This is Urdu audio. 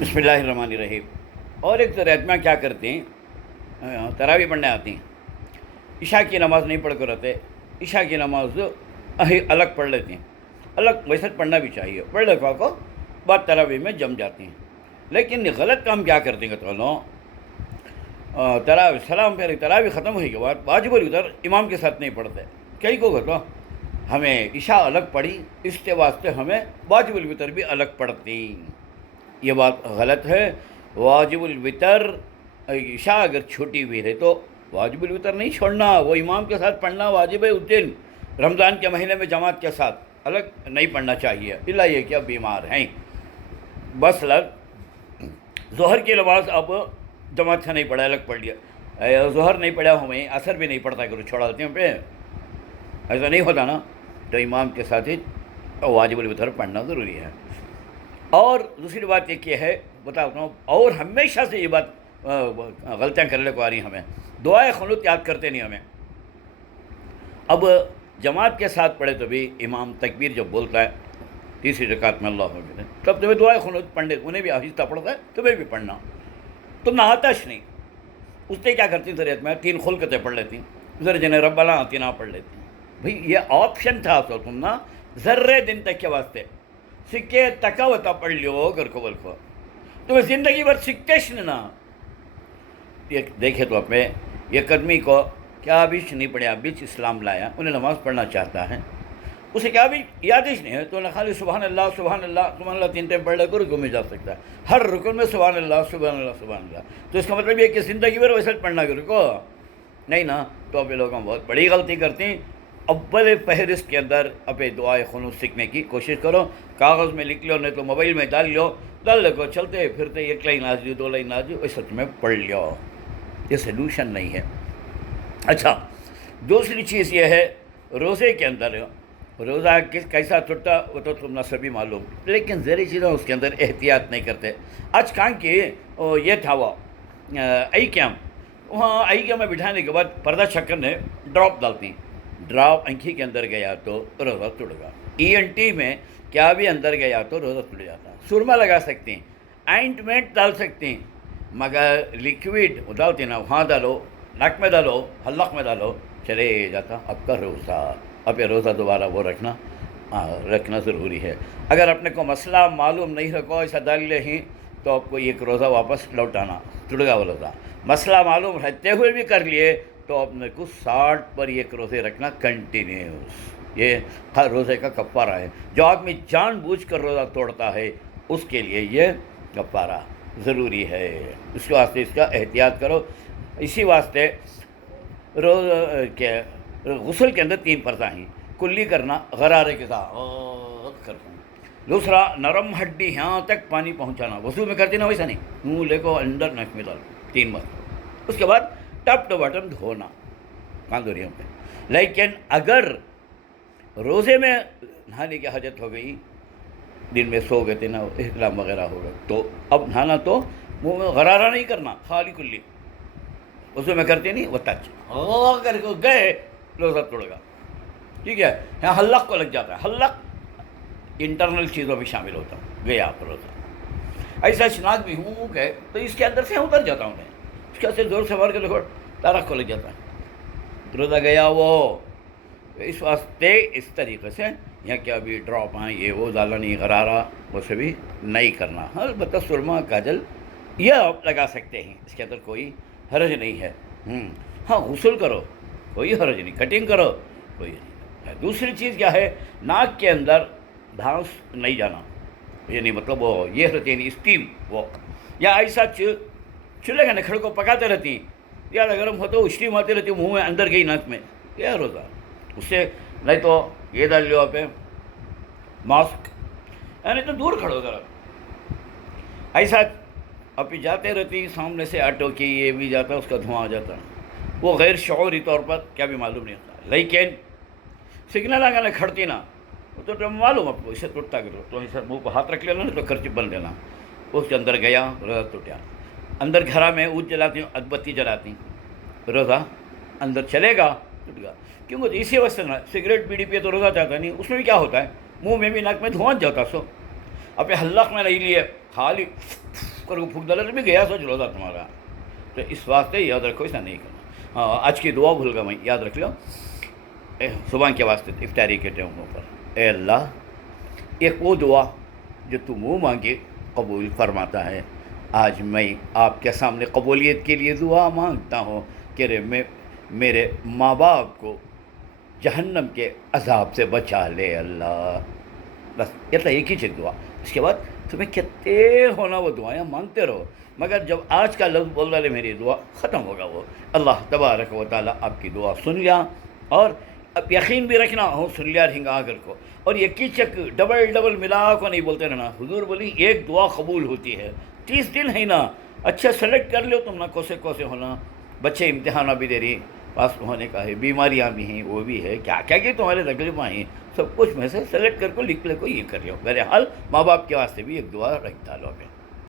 بسم اللہ الرحمن الرحیم۔ اور ایک طرح کیا کرتے ہیں، تراویح پڑھنے آتی ہیں، عشاء کی نماز نہیں پڑھ کر رہتے، عشاء کی نماز الگ پڑھ لیتی ہیں، الگ ویسے پڑھنا بھی چاہیے، پڑھ لکھا کو بعد تراویح میں جم جاتی ہیں۔ لیکن غلط کام کیا کرتے ہیں کہ تراویح سلام پھر تراویح ختم ہونے کے بعد واجب الوتر امام کے ساتھ نہیں پڑھتے۔ کئی کو کہتا ہمیں عشاء الگ پڑھی، اس کے واسطے ہمیں واجب الوتر بھی الگ پڑھتی۔ یہ بات غلط ہے۔ واجب الوتر عشاء اگر چھوٹی ہوئی ہے تو واجب الوتر نہیں چھوڑنا، وہ امام کے ساتھ پڑھنا واجب ہے اس دن۔ رمضان کے مہینے میں جماعت کے ساتھ الگ نہیں پڑھنا چاہیے، الا یہ کہ اب بیمار ہیں۔ بس ظہر کی نماز اب جماعت سے نہیں پڑھا، الگ پڑھ لیا۔ ظہر نہیں پڑھا ہمیں، عصر بھی نہیں پڑھتا کرو، چھوڑا دیتے ہیں پہ، ایسا نہیں ہوتا نا، تو امام کے ساتھ ہی واجب الوتر پڑھنا ضروری ہے۔ اور دوسری بات ایک یہ ہے بتاتا ہوں، اور ہمیشہ سے یہ بات غلطیاں کرنے کو آ رہی ہیں، ہمیں دعائے قنوت یاد کرتے نہیں ہمیں۔ اب جماعت کے ساتھ پڑھے تو بھی امام تکبیر جب بولتا ہے تیسری رکعت میں اللہ اکبر، تب تمہیں دعائے قنوت پڑھنے، انہیں بھی آہستہ پڑھتا ہے، تمہیں بھی پڑھنا۔ تم نہ آتش نہیں، اس نے کیا کرتی تریت میں 3 خلقتیں پڑھ لیتی، ذرا جنہیں ربنا آتنا پڑھ لیتی۔ بھئی یہ آپشن تھا تو تم نا ذرے دن تک کے واسطے سکے تکاوتا پڑھ لیو گر کو بلکو، تمہیں زندگی بھر سکتےش نا۔ یہ دیکھے تو اپنے ایک آدمی کو کیا بیچ نہیں پڑھا، بیچ اسلام لایا، انہیں نماز پڑھنا چاہتا ہے، اسے کیا بھی یادش نہیں ہے، تو نہ خالی سبحان اللہ سبحان اللہ سبحان اللہ 3 ٹائم پڑھ لے کو رکوع میں جا سکتا ہے، ہر رکن میں سبحان اللہ سبحان اللہ سبحان اللہ۔ تو اس کا مطلب یہ کہ زندگی بھر ویسے پڑھنا کرو کو نہیں نا، تو اپنے لوگوں بہت بڑی غلطی کرتے ہیں۔ اول فہرست کے اندر اپنے دعائے قنوت سیکھنے کی کوشش کرو، کاغذ میں لکھ لو، نہیں تو موبائل میں ڈال لو، چلتے پھرتے 1 لائن آج 2 لائن آج ویسے تمہیں پڑھ لو، یہ سلوشن نہیں ہے۔ اچھا، دوسری چیز یہ ہے، روزے کے اندر روزہ کیسا ٹوٹتا وہ تو تم نہ سبھی معلوم، لیکن ذری چیزیں اس کے اندر احتیاط نہیں کرتے۔ آج کہاں کی یہ تھا وہ آئی کیمپ، وہاں آئی کیمپ میں بٹھانے کے بعد پردہ چکر نے ڈراپ ڈالتی، ڈراپ آنکھی کے اندر گیا تو روزہ ٹوٹ گیا۔ ENT میں کیا بھی اندر گیا تو روزہ ٹوٹ جاتا۔ سرما لگا سکتے ہیں، آئنٹمنٹ ڈال سکتے ہیں، مگر لیکوڈ ڈالتے نا، وہاں ڈالو، ناک میں ڈالو، حلق میں ڈالو، چلے جاتا آپ کا روزہ۔ اب یہ روزہ دوبارہ وہ رکھنا ضروری ہے۔ اگر اپنے کو مسئلہ معلوم نہیں رکھو، ایسا ڈال لے ہی تو آپ کو ایک روزہ واپس لوٹانا، ٹوٹ گیا وہ روزہ۔ مسئلہ معلوم رہتے ہوئے بھی کر لیے تو اپنے کو 60 پر 1 روزے رکھنا کنٹینیوس، یہ ہر روزے کا کفارہ ہے۔ جو آدمی جان بوجھ کر روزہ توڑتا ہے اس کے لیے یہ کفارہ ضروری ہے، اس کے واسطے اس کا احتیاط کرو۔ اسی واسطے غسل کے اندر 3 پرتیں ہیں، کلی کرنا غرارے کے ساتھ کرتا ہوں، دوسرا نرم ہڈی یہاں تک پانی پہنچانا، وضو میں کرتی نا ویسا نہیں، منہ لے کو اندر نک میں ڈال 3 مرتبہ، اس کے بعد ٹپ ٹو باٹم دھونا کاندوریوں پہ۔ لیکن اگر روزے میں نہانے کی حاجت ہو گئی، دن میں سو گئے تھے نا، احتلام وغیرہ ہو گئے، تو اب نہانا تو منہ میں غرارہ نہیں کرنا، خالی کلی وضو میں کرتے نہیں، وہ ٹچ کر کے گئے روزہ توڑ گا، ٹھیک ہے۔ یہاں حلق کو لگ جاتا ہے، حلق انٹرنل چیزوں میں شامل ہوتا ہوں، گیا آپ روزہ۔ ایسا شناک بھی ہوں کہ تو اس کے اندر سے اتر جاتا ہوں، اس کے سے زور سے مار کے دیکھو تارک کو لگ جاتا ہے، روزہ گیا وہ۔ اس واسطے اس طریقے سے یہاں کیا بھی ڈراپ ہیں یہ وہ ڈالا نہیں، غرارہ وہ سے بھی نہیں کرنا۔ البتہ سرما کاجل یہ آپ لگا سکتے ہیں، اس کے اندر کوئی حرج نہیں ہے۔ ہاں غسل کرو، کوئی حرج نہیں، کٹنگ کرو، کوئی نہیں۔ دوسری چیز کیا ہے، ناک کے اندر دھانس نہیں جانا، یہ نہیں مطلب وہ یہ رہتی ہے اسٹیم وہ، یا ایسا چولہے کا نکھڑ کو پکاتے رہتی ہیں، زیادہ گرم ہو تو اسٹیم آتی رہتی ہے، منہ میں اندر گئی ناک میں، کیا روزہ؟ اس سے نہیں تو یہ ڈال لو آپ ماسک، یعنی تو دور کھڑو ذرا، ایسا اب جاتے رہتی سامنے سے آٹو کی یہ بھی جاتا ہے، اس کا دھواں آ جاتا ہے، وہ غیر شعوری طور پر کیا بھی معلوم نہیں ہوتا۔ لیکن سگنل آگے کھڑتی نا، وہ تو معلوم آپ کو، اسے ٹوٹتا کرو تو اسے منہ کو ہاتھ رکھ لینا، تو کرچی بن لینا، اس کے اندر گیا روزہ ٹوٹیا۔ اندر گھرا میں اود جلاتی ہوں، اگربتی جلاتی، روزہ اندر چلے گا ٹوٹ گا، کیونکہ اسی وجہ سے نا سگریٹ بیڑی پہ تو روزہ چاہتا نہیں، اس میں بھی کیا ہوتا ہے، منہ میں بھی ناک میں دھواں جاتا، سو اپنے حلق میں نہیں لیے، خالی کر پھونک ڈالا تو بھی گیا سوچ روزہ تمہارا. تو اس واسطے یاد رکھو ایسا نہیں کرنا. ہاں آج کی دعا بھول گا میں, یاد رکھ لو صبح کے واسطے افطاری کے ٹائموں پر. اے اللہ ایک وہ دعا جو تو منہ مانگے قبول فرماتا ہے, آج میں آپ کے سامنے قبولیت کے لیے دعا مانگتا ہوں کہ میرے ماں باپ کو جہنم کے عذاب سے بچا لے اللہ. بس یہ تو ایک ہی چیز دعا. اس کے بعد تمہیں کتنے ہونا وہ دعائیں مانگتے رہو, مگر جب آج کا لفظ بول ڈالے میری دعا ختم ہوگا. وہ اللہ تبارک و تعالیٰ آپ کی دعا سن لیا, اور اب یقین بھی رکھنا ہو سن لیا رہیں گا آگر کو, اور یہ کیچک ڈبل ملا کو نہیں بولتے رہنا. حضور بولی ایک دعا قبول ہوتی ہے 30 دن ہے نا, اچھا سلیکٹ کر لو تم نا کوسے ہونا. بچے امتحانہ بھی دے رہی, پاس ہونے کا ہے, بیماریاں بھی ہیں, وہ بھی ہے, کیا کہ تمہارے تکلیفیں ہیں, سب کچھ میں سے سلیکٹ کر کو لکھ لے کو یہ کر لو. بہرحال ماں باپ کے واسطے بھی ایک دعا رکھتا لو.